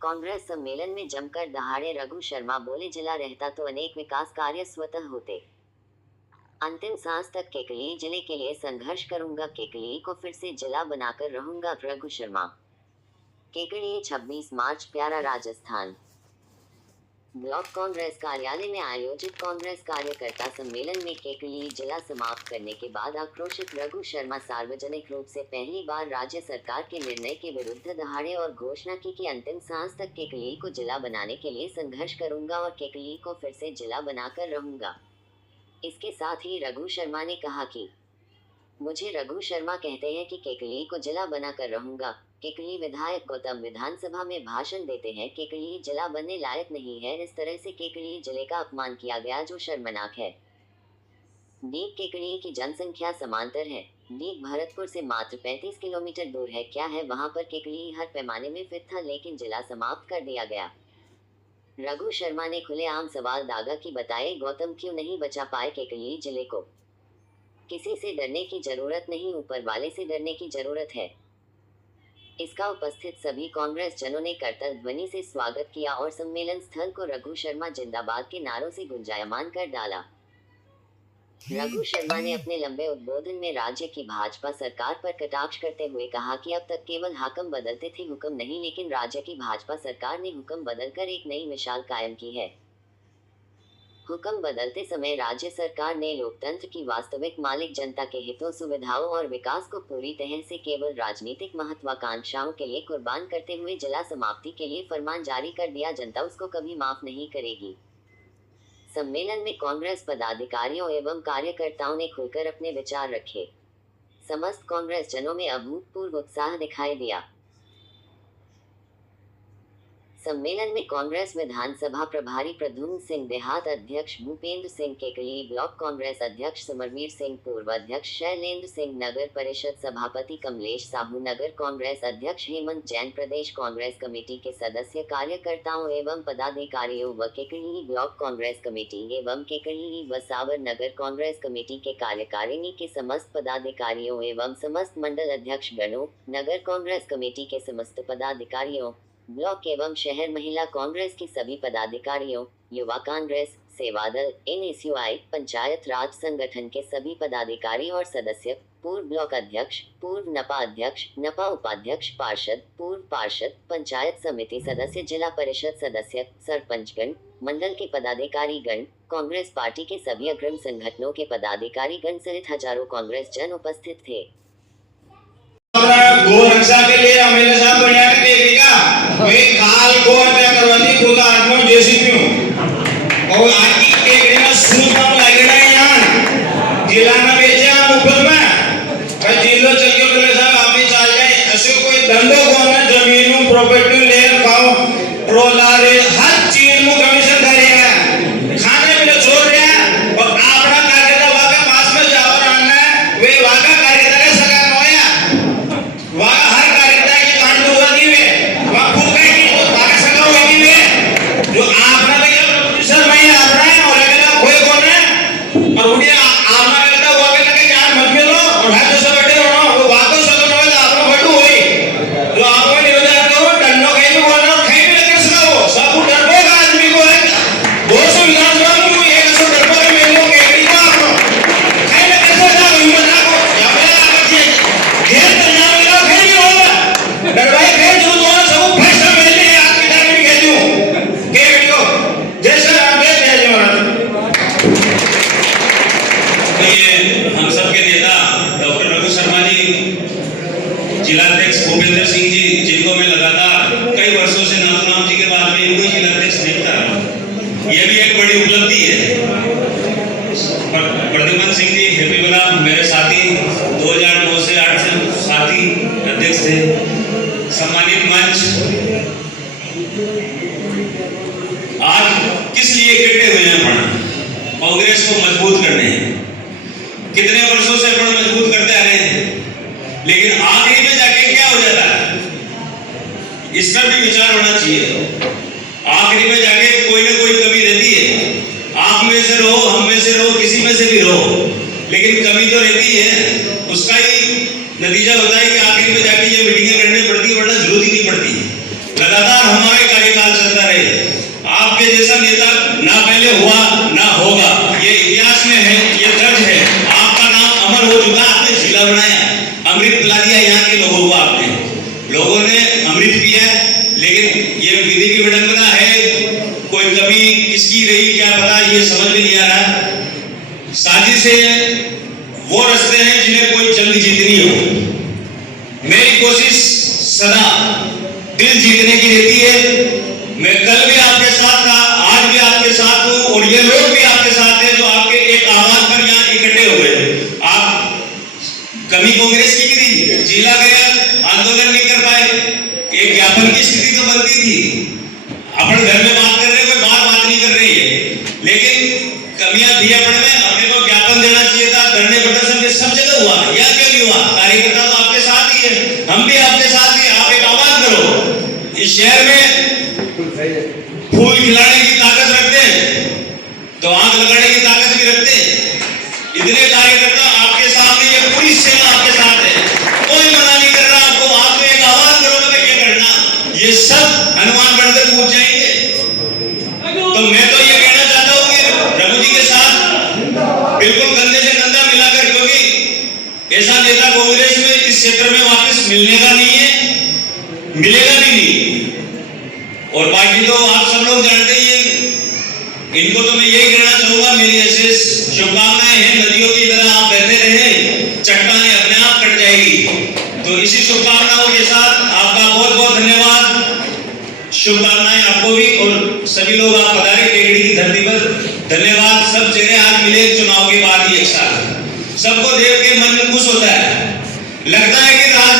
कांग्रेस सम्मेलन में जमकर दहाड़े रघु शर्मा बोले, जिला रहता तो अनेक विकास कार्य स्वतः होते। अंतिम सांस तक केकली जिले के लिए संघर्ष करूंगा, केकली को फिर से जिला बनाकर रहूंगा, रघु शर्मा। केकली 26 मार्च, प्यारा राजस्थान। ब्लॉक कांग्रेस कार्यालय में आयोजित कांग्रेस कार्यकर्ता सम्मेलन में केकली जिला समाप्त करने के बाद आक्रोशित रघु शर्मा सार्वजनिक रूप से पहली बार राज्य सरकार के निर्णय के विरुद्ध दहाड़े और घोषणा की कि अंतिम सांस तक केकली को जिला बनाने के लिए संघर्ष करूंगा और केकली को फिर से जिला बनाकर रहूंगा। इसके साथ ही रघु शर्मा ने कहा कि मुझे रघु शर्मा कहते हैं कि केकली को जिला बनाकर रहूंगा। केकली विधायक गौतम विधानसभा में भाषण देते हैं, केकली जिला बनने लायक नहीं है। इस तरह से केकली जिले का अपमान किया गया, जो शर्मनाक है। डीग केकली की जनसंख्या समांतर है। डीग भरतपुर से मात्र 35 किलोमीटर दूर है। क्या है वहां पर केकली हर पैमाने में फिट था, लेकिन जिला समाप्त कर दिया गया। रघु शर्मा ने खुलेआम सवाल दागा कि बताए गौतम क्यों नहीं बचा पाए केकली जिले को। किसी से डरने की जरूरत नहीं, ऊपर वाले से डरने की जरूरत है। इसका उपस्थित सभी कांग्रेस जनों ने करतल ध्वनि से स्वागत किया और सम्मेलन स्थल को रघु शर्मा जिंदाबाद के नारों से गुंजायमान कर डाला। रघु शर्मा ने अपने लंबे उद्बोधन में राज्य की भाजपा सरकार पर कटाक्ष करते हुए कहा कि अब तक केवल हाकम बदलते थे, हुक्म नहीं, लेकिन राज्य की भाजपा सरकार ने हुक्म बदलकर एक नई मिसाल कायम की है। हुक्म बदलते समय राज्य सरकार ने लोकतंत्र की वास्तविक मालिक जनता के हितों, सुविधाओं और विकास को पूरी तरह से केवल राजनीतिक महत्वाकांक्षाओं के लिए कुर्बान करते हुए जिला समाप्ति के लिए फरमान जारी कर दिया। जनता उसको कभी माफ नहीं करेगी। सम्मेलन में कांग्रेस पदाधिकारियों एवं कार्यकर्ताओं ने खुलकर अपने विचार रखे। समस्त कांग्रेस जनों में अभूतपूर्व उत्साह दिखाई दिया। सम्मेलन में कांग्रेस विधानसभा प्रभारी प्रद्युम्न सिंह, देहात अध्यक्ष भूपेंद्र सिंह केकली, ब्लॉक कांग्रेस अध्यक्ष समरवीर सिंह, पूर्व अध्यक्ष शैलेंद्र सिंह, नगर परिषद सभापति कमलेश साहू, नगर कांग्रेस अध्यक्ष हेमंत जैन, प्रदेश कांग्रेस कमेटी के सदस्य, कार्यकर्ताओं एवं पदाधिकारियों व केकली ब्लॉक कांग्रेस कमेटी एवं केकली वसावर नगर कांग्रेस कमेटी के कार्यकारिणी के समस्त पदाधिकारियों एवं समस्त मंडल अध्यक्ष गणों, नगर कांग्रेस कमेटी के समस्त पदाधिकारियों, ब्लॉक एवं शहर महिला कांग्रेस की सभी पदाधिकारियों, युवा कांग्रेस, सेवादल, NSUI, पंचायत राज संगठन के सभी पदाधिकारी और सदस्य, पूर्व ब्लॉक अध्यक्ष, पूर्व नपा अध्यक्ष, नपा उपाध्यक्ष, पार्षद, पूर्व पार्षद, पंचायत समिति सदस्य, जिला परिषद सदस्य, सरपंचगण, मंडल के पदाधिकारी गण, कांग्रेस पार्टी के सभी अग्रणी संगठनों के पदाधिकारी गण सहित हजारों कांग्रेस जन उपस्थित थे। गो रक्षा के लिए हमेशा बढ़िया देखेगा। वे काल को अटैक करवाती खुदा आत्मा जेसीबी और आज की टेकड़ी सूट कम लगेगा यार जिला में बेचे हम ऊपर में पर जिलो चलियो बोले साहब आप ही चल जाए। ऐसे कोई धंधो को ना जमीन प्रॉपर्टी ले खाओ रोलारे हर चीज में कमीशन करेगा। खाने में तो छोड़ रहे हैं और आपना कार्यकर्ता वाका पास में जाओ रहना है। वे वाका कार्यकर्ता का सगा नोया वाका हर कार्यकर्ता की कांड हुआ नहीं वे वहाँ खुद का ही वाका सगा हुआ नहीं वे जो आपना तो ये प्रोड्यूसर में आप रहे हैं और अगर कोई कौन है और उन्हें आपना करता हुआ के लगे जान मत मिलो और है जो सब बैठे हो ना वो वाका सगा नोया तो आपना बैठो हुई जो आपको नहीं हो जाता हो डंडो कहीं भी बोलना और कहीं भी लगे सगा हो सब डरपोक आदमी को है 200 विधानसभा में कोई 100 डरपोक में मिल लोगे एक को आपको कहीं ना कैसे जाओ हिम्मत रखो या फिर आप घेर कर जाओ कहीं भी होगा डरवाई घेर जो दोनों सब फैसला मिल रही है आपकी जान में कह दूं के वीडियो जैसे आप देख रहे हैं महाराज। ये हम सबके नेता डॉक्टर रघु शर्मा जी, जिलाध्यक्ष भूपेंद्र सिंह जी, जिनको मैं लगातार कई वर्षों से नाथूराम जी के बाद में इनको जिलाध्यक्ष देखता रहा, ये भी एक बड़ी उपलब्धि है। प्रद्युम्न सिंह जी हेपी वाला मेरे साथी 2009 से 8 से साथी अध्यक्ष थे। सम्मानित मंच, आज किस लिए इकट्ठे हुए हैं? अपन कांग्रेस को मजबूत करने हैं। कितने वर्षों से अपन मजबूत करते आ रहे हैं, लेकिन आखिरी में जाके क्या हो जाता है इस पर भी विचार होना चाहिए। आखिरी में जाके कोई ना कोई कमी रहती है। आप में से रहो, हम में से रहो, किसी में से भी रहो, लेकिन कमी तो रहती है। उसका ही नतीजा होता है कि आखिर में जाके ये मीटिंगें करनी पड़ती है, वरना जरूरत ही नहीं पड़ती। लगातार हमारे कार्यकाल चलता रहे। आपके जैसा नेता ना पहले हुआ ना होगा, ये इतिहास में है, ये दर्ज है। आपका नाम अमर हो चुका। आपने जिला बनाया, अमृत पिला दिया यहाँ के लोगों को। आपने लोगों ने अमृत पिया है, लेकिन ये विधि की विडंबना है। कोई कमी किसकी रही क्या पता, ये समझ में नहीं आ रहा। साजिशें वो रस्ते हैं जिन्हें कोई जल्द जीतनी हो। मेरी कोशिश सदा दिल जीतने की रहती है। मैं कल भी आपके साथ था, आज भी आपके साथ हूं, और ये लोग भी आपके साथ हैं जो आपके एक आह्वान पर यहाँ इकट्ठे हुए। आप कमी कांग्रेस की भी थी, जिला गया, आंदोलन नहीं कर पाए, एक ज्ञापन की स्थिति तो बनती थी। अपन घर में बात कर रहे, कोई बात नहीं कर रही है, लेकिन कमियां थी अपन में। अपने को ज्ञापन देना चाहिए था। धरने प्रदर्शन के सब जगह हुआ, यह क्यों नहीं हुआ? कार्यकर्ता तो आपके साथ ही है, हम भी आपके साथ ही। आप एक आवाज करो। इस शहर में फूल खिलाने की ताकत रखते हैं तो आंख लगाने की ताकत भी रखते हैं। इतने कार्यकर्ता आपके सामने, ये पूरी सेना आपके साथ है, कोई मना नहीं कर रहा आपको। आप एक आवाज करो तो ये करना, ये सब हनुमान बनकर पूछ जाएंगे। तो मैं तो ये कहना चाहता हूँ कि रघु जी के साथ बिल्कुल कंधे से कंधा मिलाकर, क्योंकि ऐसा नेता कांग्रेस में इस क्षेत्र में वापस मिलने का नहीं है, मिलेगा भी नहीं। और बाकी तो आप सब लोग जानते ही हैं। इनको तो मैं यही कहना चाहूंगा, मेरी ऐसे शुभकामनाएं हैं। नदियों की तरह आप बहते रहे, चट्टानें अपने आप कट जाएगी। तो इसी शुभकामनाओं के साथ आपका बहुत बहुत धन्यवाद। शुभकामनाएं आपको भी, और सभी लोग आप पधारे केकड़ी की धरती पर। धन्यवाद। सब चेहरे आज मिले चुनाव के बाद ही एक साथ। सबको देख के मन खुश होता है। लगता है कि राज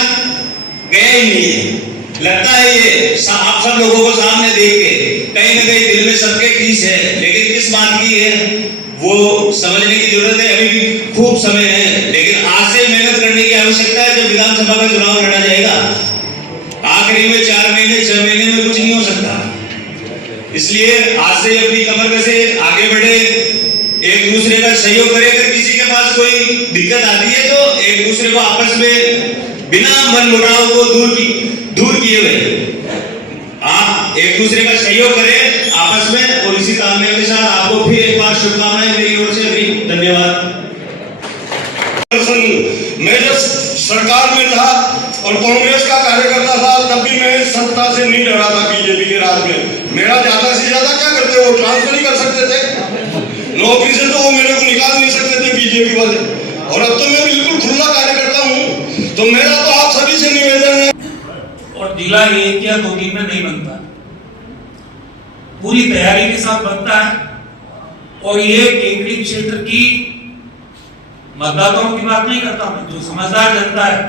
गया ही नहीं है। लगता है ये आप सब लोगों को सामने देख के कहीं ना कहीं दिल में सबके खींच है, लेकिन किस बात की है वो समझने की जरूरत है। अभी भी खूब समय है, लेकिन आज से मेहनत करने की आवश्यकता है। जब विधानसभा का चुनाव लड़ा जाएगा, आखिरी में 4 महीने 6 महीने में कुछ नहीं हो सकता। इसलिए आज से अपनी कमर कसे आगे बढ़े, एक दूसरे का सहयोग करें। अगर किसी के पास कोई दिक्कत आती है तो एक दूसरे को आपस में बिना मन मुटाव को दूर किए हुए आप एक दूसरे का सहयोग करें आपस में। और इसी तालमेल के साथ आपको फिर एक बार शुभकामनाएं मेरी ओर से भी। धन्यवाद। मैं जब सरकार में था और कांग्रेस का कार्यकर्ता था, तब भी मैं सत्ता से नहीं डरा था। बीजेपी के राज में मेरा ज्यादा से ज्यादा क्या करते, वो ट्रांसफर नहीं कर सकते थे नौकरी से, तो वो मेरे को निकाल नहीं सकते थे बीजेपी वाले। और अब तो मैं बिल्कुल खुला कार्यकर्ता हूँ। तो मेरा तो आप सभी से निवेदन है। और जिला 1 या 2 दिन में नहीं बनता, पूरी तैयारी के साथ बनता है। और ये केकड़ी क्षेत्र की मतदाताओं की बात नहीं करता मैं, जो समझदार जनता है,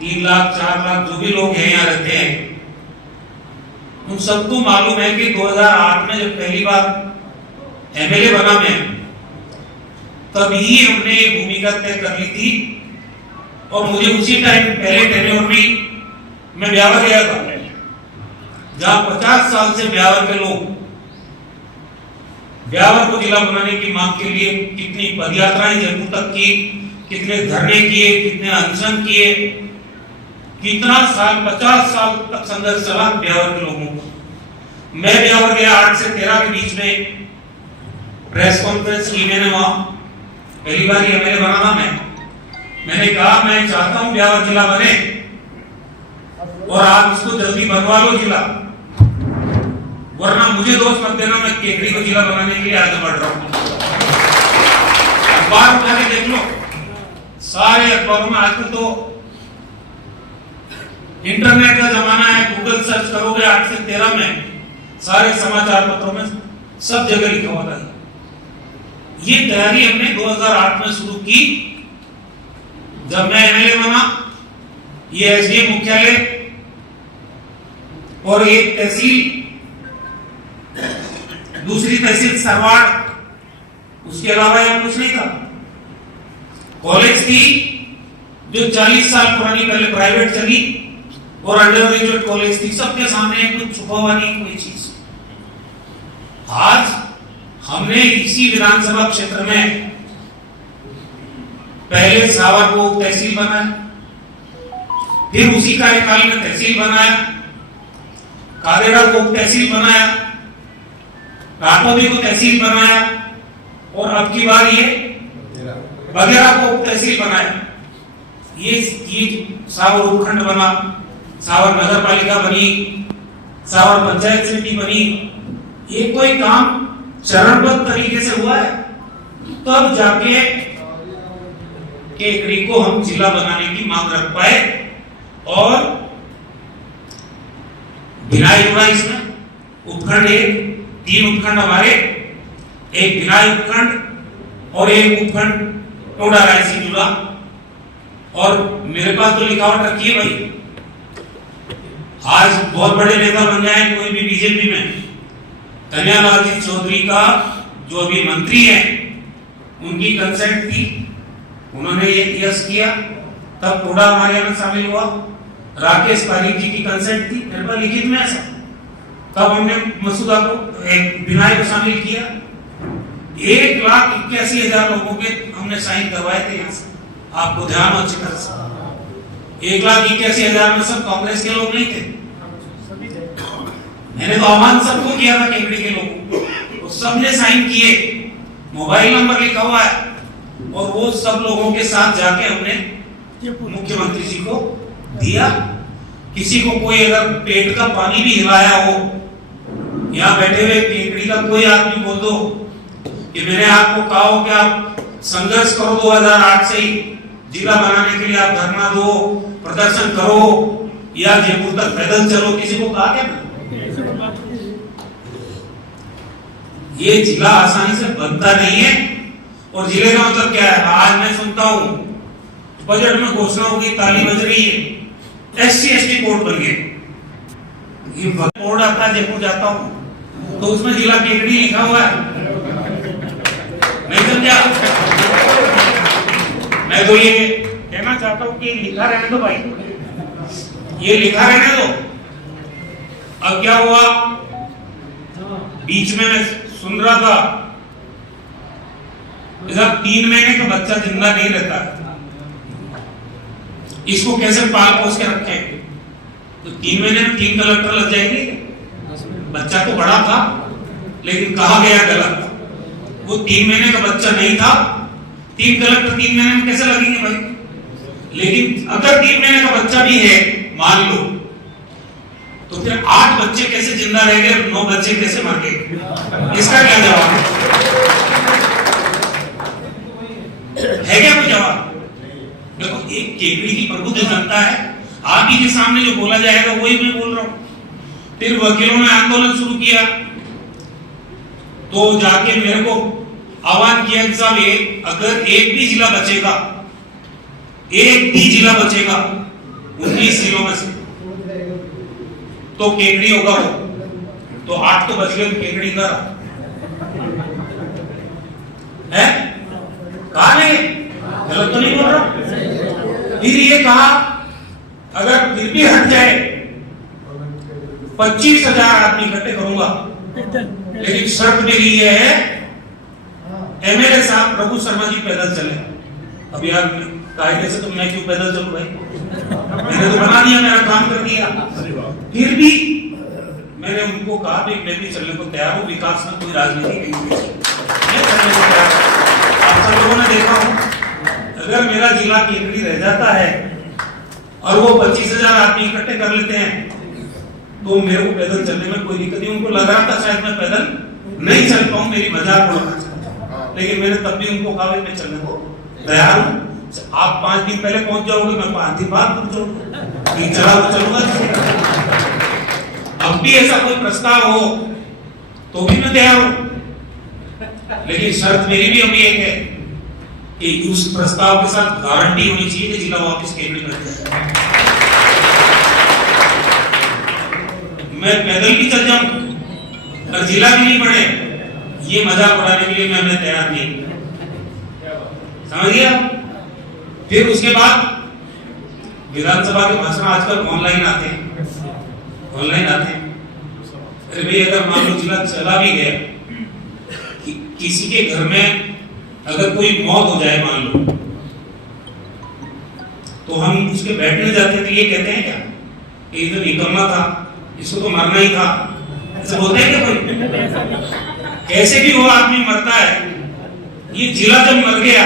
3 लाख 4 लाख जो भी लोग हैं यहाँ रहते हैं, उन सबको मालूम है कि 2008 में जब पहली बार एमएलए बना मैं, तभी हमने ये भूमिका तय कर ली थी। और मुझे उसी टाइम पहले टेन्योर में मैं ब्यावर गया था, जहां 50 साल से ब्यावर के लोग ब्यावर को जिला बनाने की मांग के लिए कितनी पदयात्राएं जम्मू तक की, कितने धरने किए, कितने अनशन किए, कितना साल 50 साल तक संघर्ष चला ब्यावर के लोगों को। मैं ब्यावर गया 8 से 13 के बीच में, प्रेस कॉन्फ्रेंस की मैंने वहां, पहली बार ये एमएलए बना था मैंने कहा मैं चाहता हूं ब्यावर जिला बने और आप इसको जल्दी बनवा लो जिला, वरना मुझे दोष मत देना, मैं केकड़ी को जिला बनाने के लिए आगे बढ़ रहा हूं। अखबार उठा के देख लो, सारे अखबारों में आजकल तो इंटरनेट का जमाना है, गूगल सर्च करोगे 8 से 13 में सारे समाचार पत्रों में सब जगह लिखा होता है। ये तैयारी हमने 2008 में शुरू की, जब मैं एमएलए बना। ये एसडीएम मुख्यालय और एक तहसील, दूसरी तहसील सरवाड़, उसके अलावा यहाँ कुछ नहीं था। कॉलेज थी जो 40 साल पुरानी, पहले प्राइवेट चली और अंडर ग्रेजुएट कॉलेज थी, सबके सामने कुछ छुपा हुआ नहीं कोई चीज। आज हमने इसी विधानसभा क्षेत्र में पहले सावरपुर तहसील बनाया, फिर उसी कार्यकाल में तहसील बनाया, कादेड़ा को तहसील बनाया, रातौरी को तहसील बनाया, और अब की बार ये बगेरा को तहसील बनाया। ये सावर उपखंड बना, सावर नगर पालिका बनी, सावर पंचायत समिति बनी। ये कोई काम चरणबद्ध तरीके से हुआ है, तब जाके केकड़ी को हम जिला बनाने की मांग रख पाए। और भिलाई हुआ इसमें उपखंड, एक 3 उपखंड हमारे, एक भिलाई उपखंड और एक उपखंड टोडा रायसी जुड़ा। और मेरे पास तो लिखावट रखी है भाई, आज बहुत बड़े नेता बन जाए कोई भी बीजेपी में, कन्हैयालाल जी चौधरी का जो अभी मंत्री है उनकी कंसेंट थी, उन्होंने ये यस किया, तब टोडा हमारे यहाँ शामिल हुआ। राकेश पारीक जी की कंसेंट थी, मेरे पास लिखित में ऐसा, तब हमने मसूदा को एक बिनाई को शामिल किया। 1,81,000 लोगों के हमने साइन करवाए थे यहाँ से, आपको ध्यान हो चिकर से। 1,81,000 में सब कांग्रेस के लोग नहीं थे, मैंने तो आह्वान सबको किया था केकड़ी के लोगों को, तो सबने साइन किए, मोबाइल नंबर लिखा हुआ है, और वो सब लोगों के साथ जाके हमने मुख्यमंत्री जी को दिया। किसी को कोई अगर पेट का पानी भी हिलाया हो, यहाँ बैठे हुए केकड़ी का कोई आदमी बोल दो कि मैंने आपको कहा हो कि आप संघर्ष करो 2008 से ही, जिला बनाने के लिए आप धरना दो, प्रदर्शन करो, या जयपुर तक पैदल चलो, किसी को कहा क्या? ये जिला आसानी से बनता नहीं है। और जिले का मतलब क्या है? आज मैं सुनता हूं बजट में घोषणा होगी, ताली बज रही है, SC/ST कोड बन गए। ये कोड आता है, जयपुर जाता हूं तो उसमें जिला केकड़ी लिखा हुआ है, नहीं समझा? मैं तो ये कहना चाहता हूं कि लिखा रहने दो भाई, ये लिखा रहने दो। अब क्या हुआ, बीच में मैं सुन रहा था 3 महीने का बच्चा जिंदा नहीं रहता, इसको कैसे पाल पोस के रखें? तो 3 महीने में 3 कलेक्टर लग जाएंगे। बच्चा तो बड़ा था, लेकिन कहा गया गलत, वो 3 महीने का बच्चा नहीं था। 3 कलेक्टर 3 महीने में कैसे लगेंगे भाई? लेकिन अगर 3 महीने का बच्चा भी है मान लो, तो फिर 8 बच्चे कैसे जिंदा रह गए, 9 बच्चे कैसे मर गए? इसका क्या जवाब है? क्या कोई जवाब? देखो, एक केकड़ी की प्रबुद्ध जनता है, आप ही के सामने जो बोला जाएगा वही मैं बोल रहा हूं। फिर वकीलों ने आंदोलन शुरू किया, तो जाके मेरे को आह्वान किया कि साहब अगर एक भी जिला बचेगा, एक भी जिला बचेगा 19 जिलों में से, तो केकड़ी होगा वो। तो 8 तो बच गए, केकड़ी का है, कहा नहीं, गलत तो नहीं बोल रहा। फिर ये कहा अगर फिर भी हट जाए 25,000 आदमी इकट्ठे करूंगा, लेकिन शर्त मेरी ये है MLA साहब रघु शर्मा जी पैदल चले। अब यार कायदे से तो मैं क्यों पैदल चलूं भाई, मैंने तो बना दिया, मेरा काम कर दिया। फिर भी मैंने उनको कहा कि मैं भी चलने को तैयार हूं, विकास में कोई राजनीति नहीं है, मैं चलने को तैयार हूं। आप सब लोगों ने देखा हो, अगर मेरा जिला केकड़ी रह जाता है और वो 25,000 आदमी इकट्ठे कर लेते हैं, तो मेरे को पैदल चलने में कोई दिक्कत नहीं। उनको लग रहा था शायद मैं पैदल नहीं चल पाऊं, मेरी मजाक उड़ाना, लेकिन मैंने तब भी उनको कहा मैं चलने को तैयार हूं। आप 5 दिन पहले पहुंच जाओगे, मैं 5 दिन बाद पहुंचूंगा, चला तो चलूंगा। अब भी ऐसा कोई प्रस्ताव हो तो भी मैं तैयार हूं, लेकिन शर्त मेरी भी अभी एक है कि उस प्रस्ताव के साथ गारंटी होनी चाहिए कि जिला वापस केंद्र में जाए। मैं पैदल भी चल जाऊं और जिला भी नहीं बढ़े, ये मजाक उड़ाने के लिए मैं तैयार नहीं, समझ गया? फिर उसके बाद विधानसभा के भाषण आजकल ऑनलाइन आते हैं, अरे भाई अगर मान लो जिला चला भी गया, किसी के घर में अगर कोई मौत हो जाए मान लो, तो हम उसके बैठने जाते थे, ये कहते हैं क्या कि ये तो निकम्मा था, इसको तो मरना ही था, ऐसे बोलते हैं क्या कोई? कैसे भी वो आदमी मरता है। ये जिला जब मर गया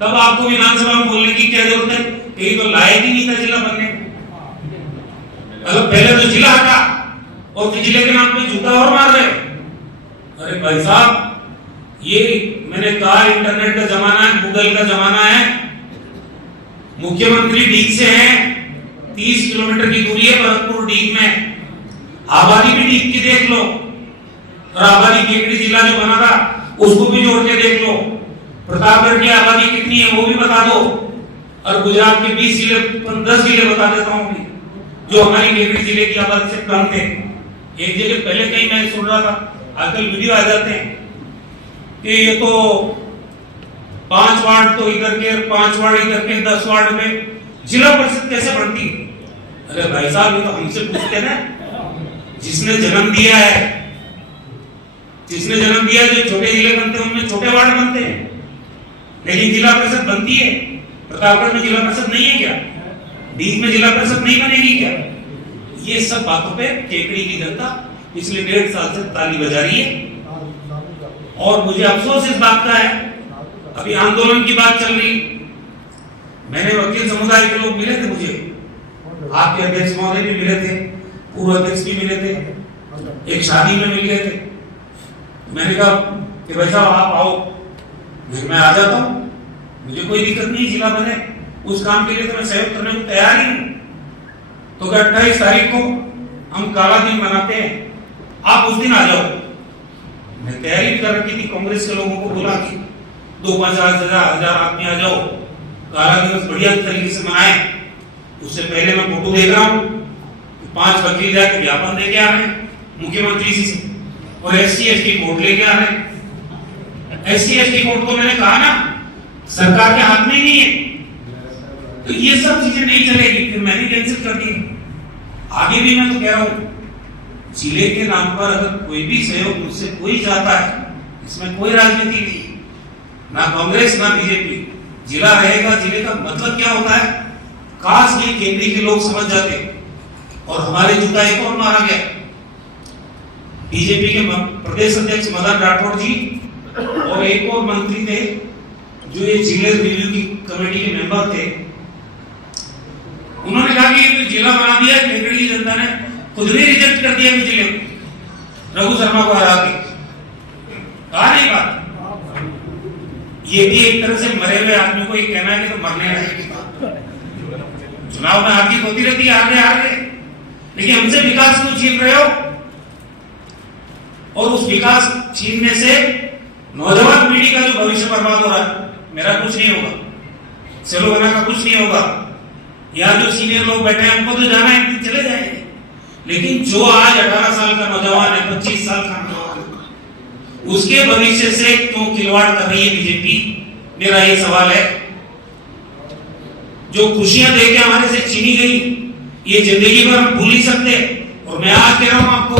तब आपको विधानसभा में बोलने की क्या जरूरत है कि ये तो लायक ही नहीं था जिला बनने को। अगर पहले तो जिला हटा और फिर जिले के नाम पे जूता और मार रहे हो। अरे भाई साहब, ये मैंने कहा इंटरनेट का जमाना है, गूगल का जमाना है। मुख्यमंत्री डीग से हैं, 30 किलोमीटर की दूरी है भरतपुर डीग में, आबादी भी डीग की देख लो, और आबादी केकड़ी जिला जो बना था उसको भी जोड़ के देख लो। प्रतापगढ़ की आबादी कितनी है वो भी बता दो, और गुजरात के 20 जिले 10 जिले बता देता हूँ जो हमारी केकड़ी जिले की आबादी से कम थे। एक जगह पहले कहीं मैं सुन रहा था, आजकल वीडियो आ जाते हैं कि ये तो 5 वार्ड तो इधर के, 5 वार्ड इधर के, 10 वार्ड में जिला परिषद कैसे बनती। अरे भाई साहब, ये तो हमसे पूछते ना, जिसने जन्म दिया है, जिसने जन्म दिया, जो छोटे जिले बनते हैं उनमें छोटे वार्ड बनते हैं, लेकिन जिला परिषद बनती है। प्रतापगढ़ में जिला परिषद नहीं है क्या? डीग में जिला परिषद नहीं बनेगी क्या? ये सब बातों पे केकड़ी की जनता पिछले 1.5 साल से ताली बजा रही है। और मुझे अफसोस इस बात का है, अभी आंदोलन की बात चल रही, मैंने वकील समुदाय के लोग मिले थे मुझे, आपके अध्यक्ष महोदय भी मिले थे, पूर्व अध्यक्ष भी मिले थे, एक शादी में मिल गए थे। मैंने कहा कि भाई साहब आप आओ, मैं आ जाता हूँ, मुझे कोई दिक्कत नहीं, जिला बने, उस काम के लिए तो मैं सहयोग करने को तैयार ही हूँ। तो 28 तारीख को हम काला दिन मनाते हैं, आप उस दिन आ जाओ। मैं तैयारी भी कर रखी थी, कांग्रेस के लोगों को बोला कि 2-5 हजार आदमी आ जाओ, काला दिवस बढ़िया तरीके से मनाएं। उससे पहले मैं फोटो देख रहा हूँ, 5 वकील जाके ज्ञापन देके आ रहे हैं मुख्यमंत्री जी से, और SC/ST कोर्ट लेके आ रहे हैं। SC/ST कोर्ट को मैंने कहा ना, सरकार के हाथ में ही नहीं है, तो ये सब चीजें नहीं चलेगी। फिर मैंने कैंसिल कर दी। आगे भी मैं तो कह रहा हूं, जिले के नाम पर अगर कोई भी सहयोग मुझसे कोई चाहता है, इसमें कोई राजनीति नहीं, ना कांग्रेस ना बीजेपी। जिला रहेगा, जिले का मतलब क्या होता है, काश ये केंद्रीय के लोग समझ जाते। और हमारे जूता एक और मारा गया, बीजेपी के प्रदेश अध्यक्ष मदन राठौड़ जी और एक और मंत्री थे जो ये जिले रिव्यू की कमेटी के मेंबर थे। उन्होंने कहा कि ये जिला बना दिया, केकड़ी की जनता ने खुद भी रिजेक्ट कर दिया जिले रघु शर्मा को हरा के। कहा नहीं बात, ये भी एक तरह से मरे हुए आदमी को ये कहना है कि तो मरने रहे। चुनाव में हार जीत होती रहती है, हार गए, लेकिन हमसे विकास को छीन रहे हो, और उस विकास छीनने से नौजवान पीढ़ी का जो भविष्य बर्बाद हो रहा है, मेरा कुछ नहीं होगा, सेलोगना का कुछ नहीं होगा, यहाँ जो सीनियर लोग बैठे हैं उनको तो जाना है, चले जाएंगे, लेकिन जो आज 18 साल का नौजवान है, 25 साल का नौजवान है, उसके भविष्य से क्यों खिलवाड़ कर रही है बीजेपी? मेरा ये सवाल है। जो खुशियां देके हमारे से छीनी गई, ये जिंदगी भर हम भूल ही सकते। और मैं आज कह रहा हूं आपको,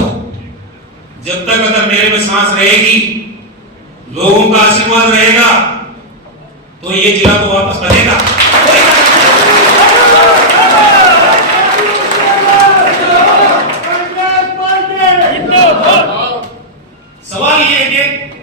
जब तक अगर मेरे में सांस रहेगी, लोगों का आशीर्वाद रहेगा, तो ये जिला को वापस बनेगा। सवाल ये है कि